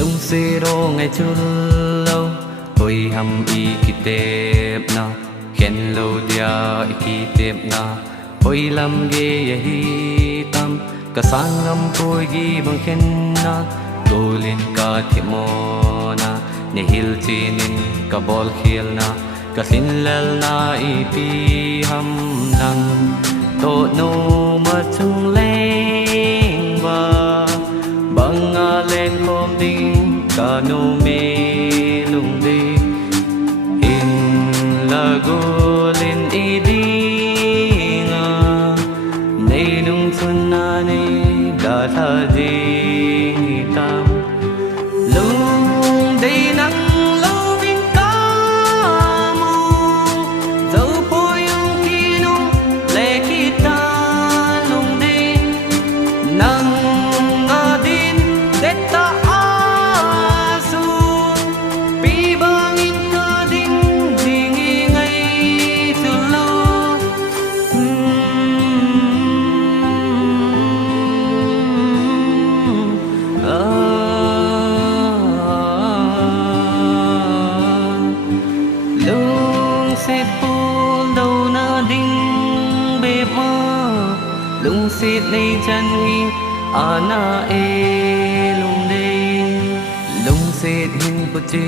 lung xê đô ngày chul lâu ôi hầm y kỳ tệp na khen lâu dia kỳ tệp na ôi làm ghê hi tam cả sang ngâm côi ghi bằng khen na go lên cả thiệp mô na ne hil chinin cả bol khiel na cả xin lel na ipi hầm nang to no mà chung lên và băng lên khom ding cả no me lung đi in la go lên đi nga nay nung xuân na nay đã tha di tam lung đi nắng lâu vinh ca mu dấu bôi yung kinu lệ kita lung đi nang ngadin detta asu pi bangin ka ding dingi ngay tulo lung xịt buồn đầu na đinh bề mơ lung xịt này chân nghi à na e lung đi lung xịt hin của chi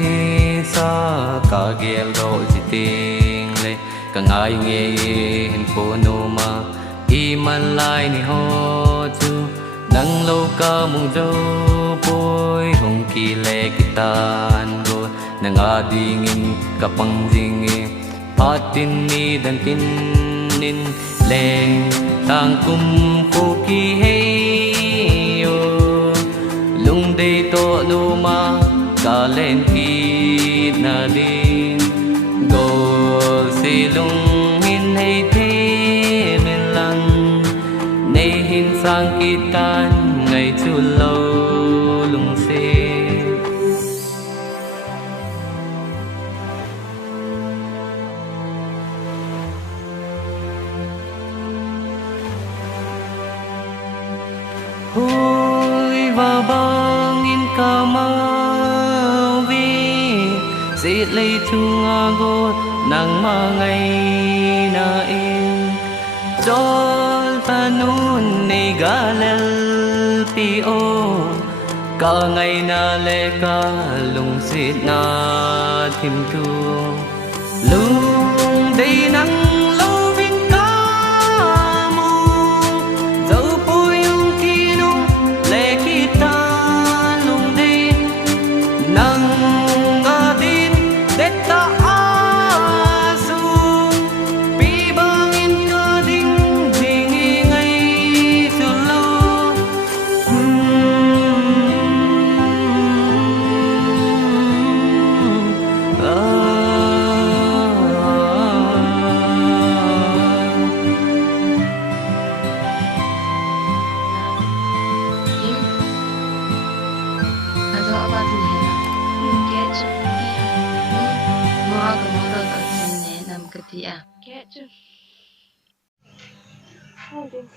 sa cả ghel rồi chỉ tiếng lệ cả ngày nghe hin của nô mà iman lai ni ho chu nang lâu ca mong dâu bôi hong kỳ lệ kitan go nang adingin kapang jingi patin ni dan tinin le tang kum ko ki hey yo lung de to luma ka len ki na din go si lung hin hey the min lang nay hin sang kitan ngày chu lâu lung se hôi và bangin ka mau vi xịt lấy chung ago nang ma ngày na in chol tanun ni galel pi o ka ngày na le ka lung xịt na thim tu lung đi nắng lâu vinh ca mu dấu bôi yung kinu lệ kita lung đi nang ngadin detta asu pi bangin ka ding dingi ngay tulo 나도 아바드네나 깨져 뭐하고 뭐라고 지내 남그디야 Get you. Oh, this